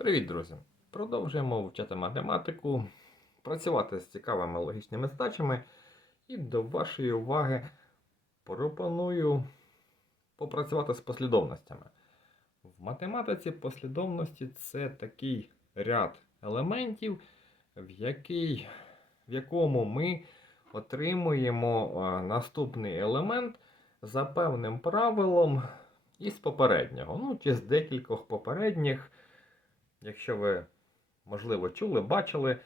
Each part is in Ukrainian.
Привіт, друзі! Продовжуємо вчити математику, працювати з цікавими логічними задачами. І до вашої уваги пропоную попрацювати з послідовностями. В математиці послідовності це такий ряд елементів, в, який, в якому ми отримуємо наступний елемент за певним правилом із попереднього. Ну, чи з декількох попередніх. Якщо ви, можливо, чули, бачили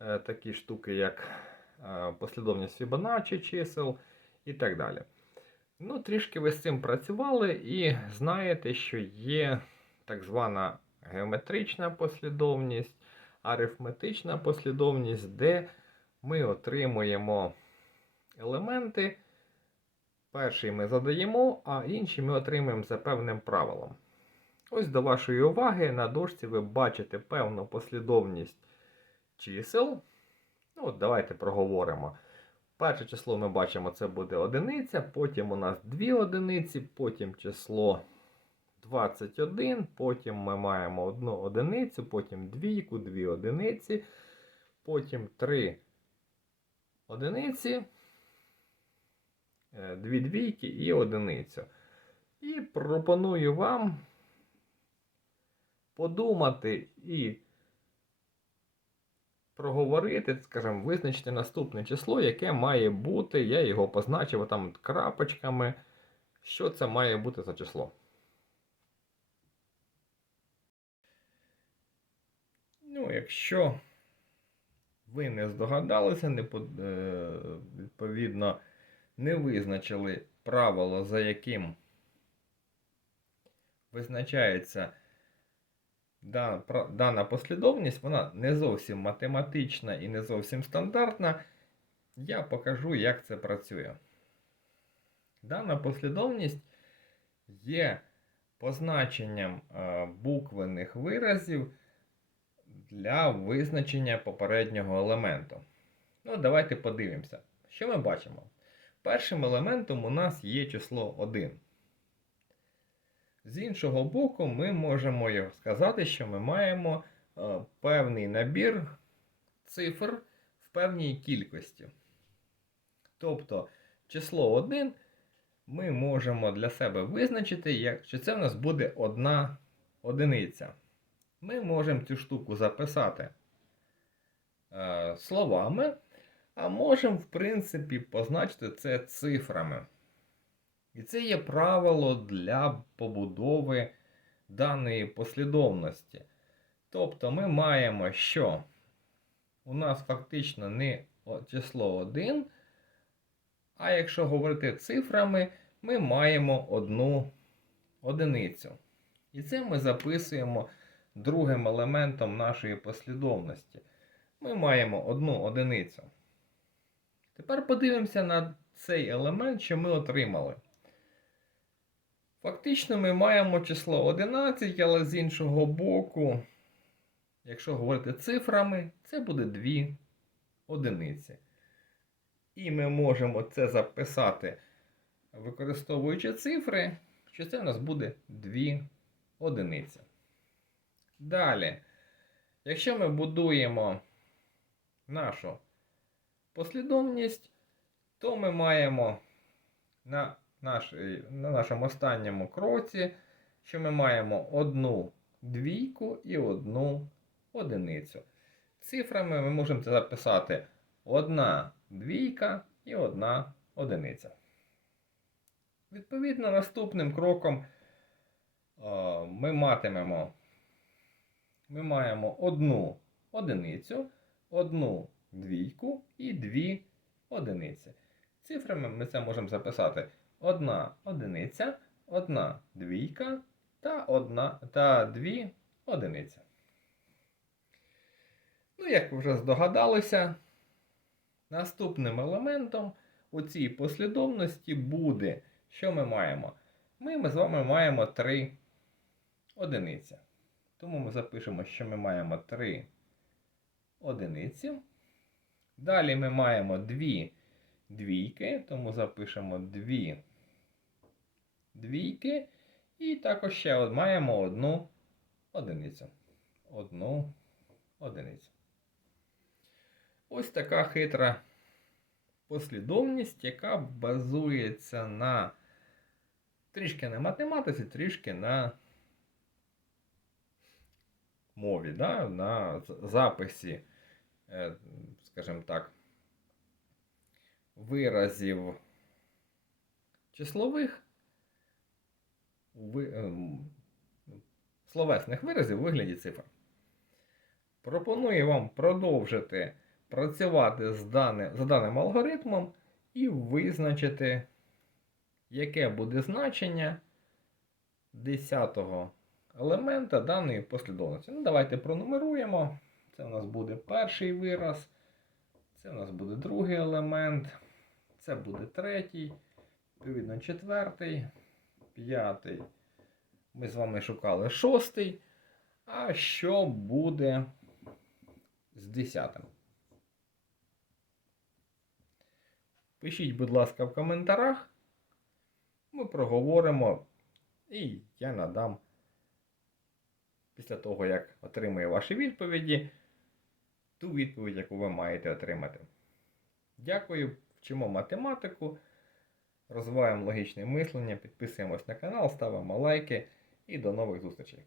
е, такі штуки, як е, послідовність Фібоначчі чисел і так далі. Ну, трішки ви з цим працювали і знаєте, що є так звана геометрична послідовність, арифметична послідовність, де ми отримуємо елементи. Перший ми задаємо, а інші ми отримуємо за певним правилом. Ось до вашої уваги на дошці ви бачите певну послідовність чисел. Ну, от Давайте проговоримо. Перше число ми бачимо, це буде одиниця, потім у нас дві одиниці, потім число 21, потім ми маємо одну одиницю, потім двійку, дві одиниці, потім три одиниці, е, дві двійки і одиницю. І пропоную вам подумати і проговорити, скажімо, визначити наступне число, яке має бути, я його позначив там крапочками. Що це має бути за число? Ну, якщо ви не здогадалися, не е, відповідно, не визначили правило, за яким визначається дана послідовність, вона не зовсім математична і не зовсім стандартна. Я покажу, як це працює. Дана послідовність є позначенням е, буквених виразів для визначення попереднього елементу. Ну, давайте подивимося. Що ми бачимо? Першим елементом у нас є число 1. З іншого боку, ми можемо сказати, що ми маємо е, певний набір цифр в певній кількості. Тобто число 1 ми можемо для себе визначити, що це в нас буде одна одиниця. Ми можемо цю штуку записати е, словами, а можемо, в принципі, позначити це цифрами. І це є правило для побудови даної послідовності. Тобто ми маємо, що у нас фактично не число 1, а якщо говорити цифрами, ми маємо одну одиницю. І це ми записуємо другим елементом нашої послідовності. Ми маємо одну одиницю. Тепер подивимося на цей елемент, що ми отримали. Фактично ми маємо число 11, але з іншого боку, якщо говорити цифрами, це буде 2 одиниці. І ми можемо це записати, використовуючи цифри, що це в нас буде 2 одиниці. Далі, якщо ми будуємо нашу послідовність, то ми маємо на, наш, на нашому останньому кроці, що ми маємо одну двійку і одну одиницю. Цифрами ми можемо це записати одна двійка і одна одиниця. Відповідно, наступним кроком е, ми матимемо ми маємо одну одиницю, одну двійку і дві одиниці. Цифрами ми це можемо записати одна одиниця, одна двійка та, одна, та дві одиниці. Ну, як ви вже здогадалися, наступним елементом у цій послідовності буде, що ми маємо? Ми, ми з вами маємо три одиниці. Тому ми запишемо, що ми маємо 3 одиниці. Далі ми маємо 2 двійки, тому запишемо 2 двійки. І також ще маємо одну одиницю. одну одиницю. Ось така хитра послідовність, яка базується на трішки на математиці, трішки на мові, да? на записі, е, скажімо так, виразів числових, ви- ем, словесних виразів у вигляді цифр. Пропоную вам продовжити працювати з даним, за даним алгоритмом і визначити, яке буде значення 10 елемента даної послідовності. Ну, давайте пронумеруємо. Це у нас буде перший вираз, це у нас буде другий елемент, це буде третій, відповідно четвертий, п'ятий. Ми з вами шукали шостий. А що буде з десятим? Пишіть, будь ласка, в коментарях. Ми проговоримо, і я надам після того, як отримаю ваші відповіді, ту відповідь, яку ви маєте отримати. Дякую, вчимо математику, розвиваємо логічне мислення, підписуємось на канал, ставимо лайки і до нових зустрічей.